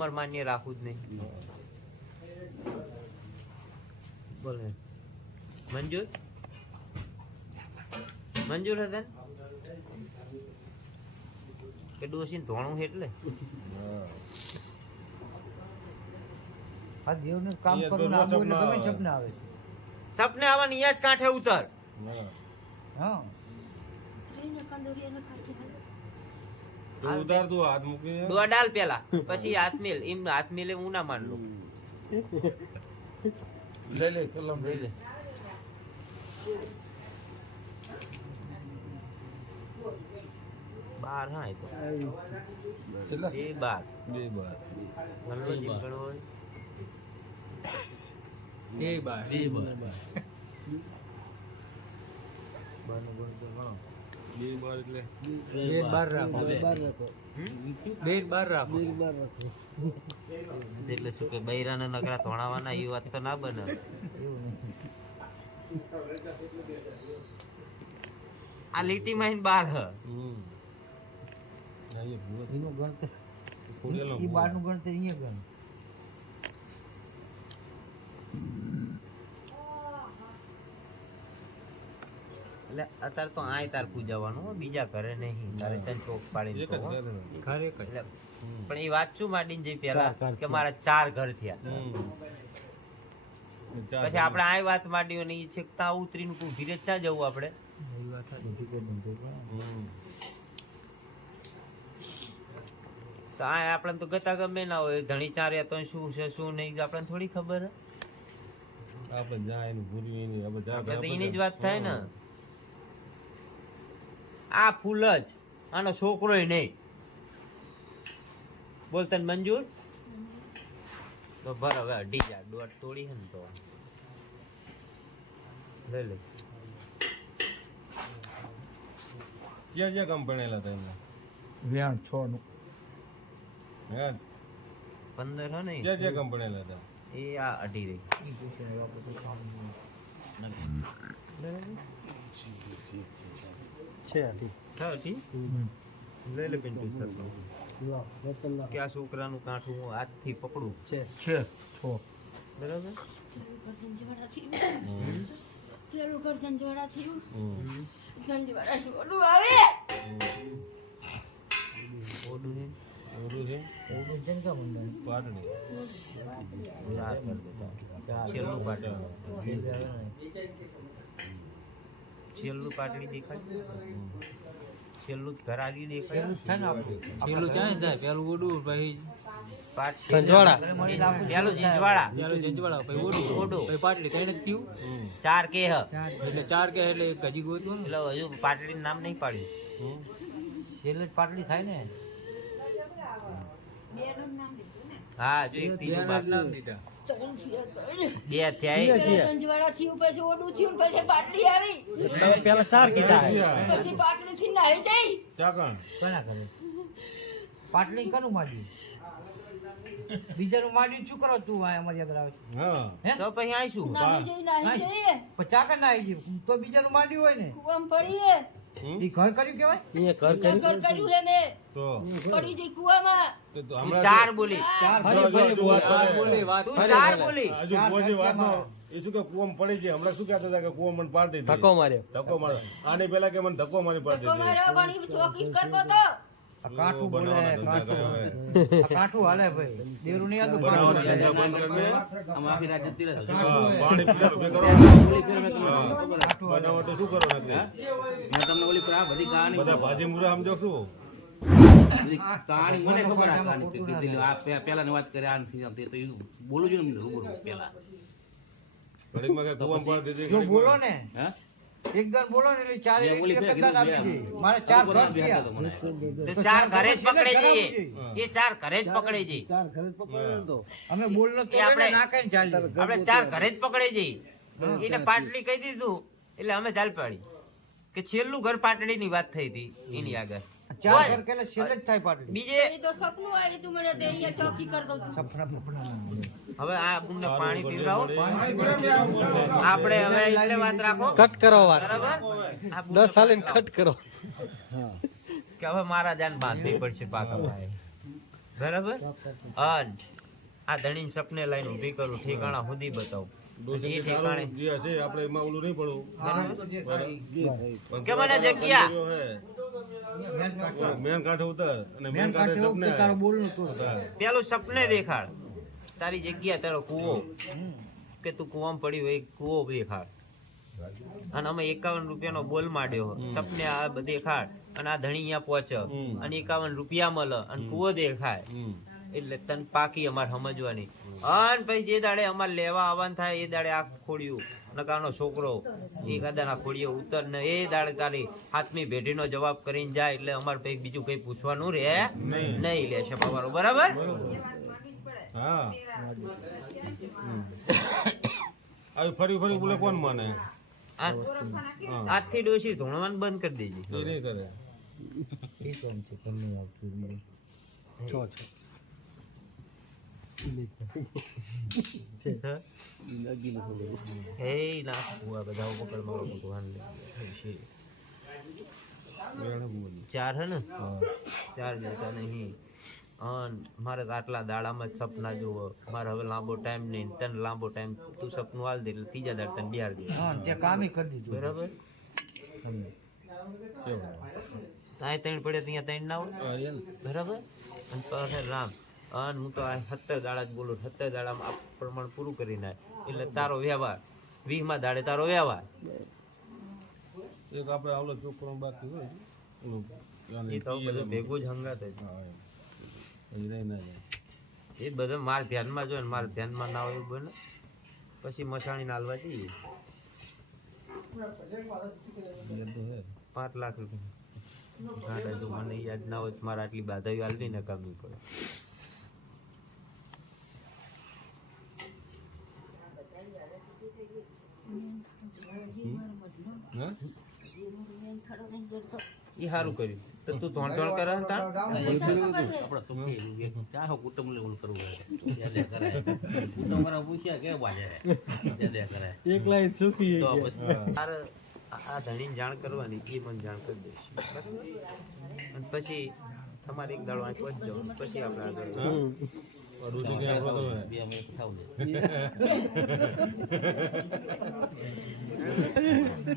અમારે માન્ય રાખવું જ નહીં. બોલે. મંજૂર? મંજૂર હતા કે ડોસીને ધોણું છે એટલે? આ દેવનું કામ કરવું આવું એટલે ગમે. સપના આવે સપને આવવાની અહીંયા જ કાંઠે ઉતર. હા. તો ઉતાર તું હાથ મૂકીને દોડા ડાલ પેલા. પછી હાથ મેલ. એમ હાથ મેલે હું ના માન. લઉં લઈ લે કલમ લઈ લે. બાર હા એ તો. એ બાર. બે બાર. ગણવો બાર. ગણવો બાર. એ બાર. બાર બારનું ગુણ. તો. બે બાર એટલે બે બાર રાખો. બે બાર રાખો. એટલે શું કે બૈરાને નકરા ધોણાવાના એ વાત તો ના બને. આ લીટી માં બાર હ. એ ગણતર અહીંયા ગણ. એટલે અત્યારે તો આય તાર પૂજાવાનું બીજા ઘરે નહીં. તારે તન ચોક હો. ઘર પણ એ વાત શું માંડીને જઈ પેલા કે મારા ચાર ઘર થયા. પછી આપણે આ વાત માંડી અને એ છે કે ત્યાં ઉતરીને કોઈ ધીરે ચા જવું આપણે. તો આ આપણે તો ગતા ગમે ના હોય. ધણી ચાર તો શું છે શું નહીં આપણને થોડી ખબર આપણે જાય એનું ભૂર્યું એની આપણે જા આપણે તો એની જ વાત થાય ને. આ ફૂલ જ. આનો છોકરો નહીં. બોલ તને મંજૂર? તો ભર હવે અઢી જા દોઢ તોડી હે ને તો. લઈ લે. ક્યાં ક્યાં કામ ભણેલા હતા એમને? વ્યાણ છ નું હે? પંદર હે ને ક્યાં ક્યાં કામ ભણેલા હતા એ આ અઢી રહી. છે. આથી. હા ઠીક લઈ લે પિન્ટુ સર લ્યો, બોતલ લાવો. કે આ છોકરાનું કાંઠું હું હાથથી પકડું? છે. છે. છો બરાબર? પેલું ઘર સંજોડા થયું સંજોડા જોડું આવે. ઓડું? ચાર દેતા છેલ્લું આવે. છેલ્લું પાટડી દેખાય. છેલ્લું ઘર આગી દેખાય. છેલ્લું છે ને પેલું ચાય જાય પેલું ઉડું પછી પાટડી પેલું જીંજવાડા પેલું જંજવાળા પછી ઉડું. ઉડું. પછી પાટલી કઈ નથી થયું. ચાર કે હ એટલે ચાર કે એટલે એક ગોતું એટલે હજુ પાટડીનું નામ નહીં પાડ્યું. છેલ્લે જ થાય ને? હા જો એક નામ દીધા બે થયા એ. થયું પછી ઓડું થયું પછી પાટલી આવી. પેલા ચાર કીધા. પછી પાટલી થી નાહી જઈ. ચા કોના કરે પાટલી કનું માંડ્યું? બીજાનું માંડ્યું શું કરો તું? આ અમારી આગળ આવે છે. હા. હે? તો પછી આવીશું નાહી જઈ નાહી જઈએ. પણ ચાકર ના આવી ગયું. તો બીજાનું માંડ્યું હોય ને? કુવામ પડીએ. એ ઘર કર્યું કેવાય ઘર ઘર કર્યું હે તો? પડી જઈ કુવામાં. તો- તો હમણાં ચાર બોલી. ચાર. જો, જો, ફરી જો, વાત ચાર કરે. બોલી વાત તું ચાર બોલી. હજુ ચાર વાતનો એ શું કે કૂવામાં પડી ગયા હમણાં શું કહેતા હતા કે કૂવામાં મને પાડી દીધી? ધક્કો માર્યો. ધક્કો માર્યો. આની પહેલા કે મને ધક્કો મારી પાડી ધક્કો માર્યો પણ ઈ ચોકીસ કરતો તો. આ કાઠું બોલે કાઠું કરે હવે. આ કાઠું હાલે ભાઈ. દેરું નહીં આવતું બનાવવાના કાઠું ધંધા બંધ કરી દે. કાઠું પાણી પીવાનું બે કરો. હા. શું કરો મેં તમને ઓલી પ્રા બધી કહાની બધા ભાજી મુરા સમજો શું કહાની મને ખબર આ કહાની કે કીધી આ પે- પહેલાની વાત કરી આ તે તો બોલું છું ને રૂબરૂ પહેલા ઘડીકમાં કે કૂવામાં પાડી દીધી જો બોલો ને. હે? એકદમ બોલો ને એટલે ચાર જ આપી દે. મારે ચાર ઘર ના થયા. ચાર ઘરે જ પકડે જઈએ. એ ચાર ઘરે જ પકડે જઈએ. અમે બોલનો તો એ આપણે- ના કઈ ચાલી આપણે ચાર ઘરે જ પકડે જઈએ. એને પાટલી કહી દીધું. એટલે અમે ચાલ પાડી કે છેલ્લું ઘર પાટડી ની વાત થઈ હતી એની આગળ. ચાર ઘર કેલે છેલ્લે જ થાય બીજે તો સપનું આવ્યું તું મને તે અહીંયા ચોકી કર દઉં સપના ના આવે. હવે આ અમને પાણી પીવડાવો. આપણે હવે એટલે વાત રાખો. કટ કરો વાત. બરાબર? દસ સાલે કટ કરો. કે હવે મારા જાન બાંધવી પડશે પાકા બરાબર? અન આ ધણી સપને લાઈન ઊભી કરું ઠેકાણા સુધી બતાવું. કે ઠેકાણે સારું જે હશે આપણે એમાં ઓલું નહીં પડવું. કે મને જગ્યા મેન કાંઠે ઉતર. અને મેન કાંઠે સપને. પેલું સપને દેખાડ. તારી જગ્યા તારો કૂવો. કે તું કૂવામાં પડી હોય કૂવો દેખાડ. અને અમે એકાવન રૂપિયાનો બોલ માંડ્યો સપને આ બધે દેખાડ અને આ ધણી અહીંયા પહોંચ. અને એકાવન રૂપિયા મળે. અને કૂવો દેખાય. એટલે તન પાકી અમારે સમજવાની. અન પછી જે દાડે અમારે લેવા આવવાનું થાય એ દાડે આ ખોડ્યું. નકાનો છોકરો. એ કદાના ખોડીએ ઉતર ને એ દાડે તારી હાથમી ભેટીનો જવાબ કરીને જાય. એટલે અમારે પછી બીજું કઈ પૂછવાનું રે નહીં. નહીં લે છે બરાબર. હા. આવી ફરી ફરી બોલે કોણ માને? આ- આજથી ડોશી ધોણવાનું બંધ કરી દેજે. એ નહીં કરે. હે. ના. આ બધા પકડ મારો ભગવાન ચાર હે ને? ચાર જતા નહીં. મારે તો આટલા દાડામાં જ સપના જુઓ. મારે હવે લાંબો ટાઈમ નહીં. તને લાંબો ટાઈમ તું સપનું હાલ દે એટલે ત્રીજા દાડ તને બિહાર દે. હા તે કામે કરી દીધું. બરાબર? ત્યાં ત્રણ પડે ત્યાં ત્રણ ના હોય? બરાબર? અને પાછળ રામ. અને હું તો આ સત્તર દાડા જ બોલું સત્તર દાડામાં આ પ્રમાણ પૂરું કરી નાખ. એટલે તારો વ્યવહાર. વીસમાં દાડે તારો વ્યવહાર. એક આપણે આવલો છોકરો બાકી હોય. એ તો બધું ભેગું જ હંગાત જ. એ બધા માર ધ્યાનમાં જો ને મારા ધ્યાનમાં ના હોય બને. પછી મસાણી નાલવા જઈએ. પાંચ લાખ રૂપિયા. જો મને યાદ ના હોય તો મારે આટલી બાધાઈ હાલવી ને કામવી પડે. હા એ સારું કર્યું. તો તું ધોણ ધોણ કરે? આપણે તો હો ચાહો કુટુંબ લેવલ કરવું કુટુંબ વાળા પૂછ્યા કે વાજે એકલા સુખી તો તારે આ આ ધણીને જાણ કરવાની એ મને જાણ કરી દઈશ. બરાબર? અને પછી તમારે એક દાડો આંખ જવાનું. પછી આપણે આગળ આપણો. બે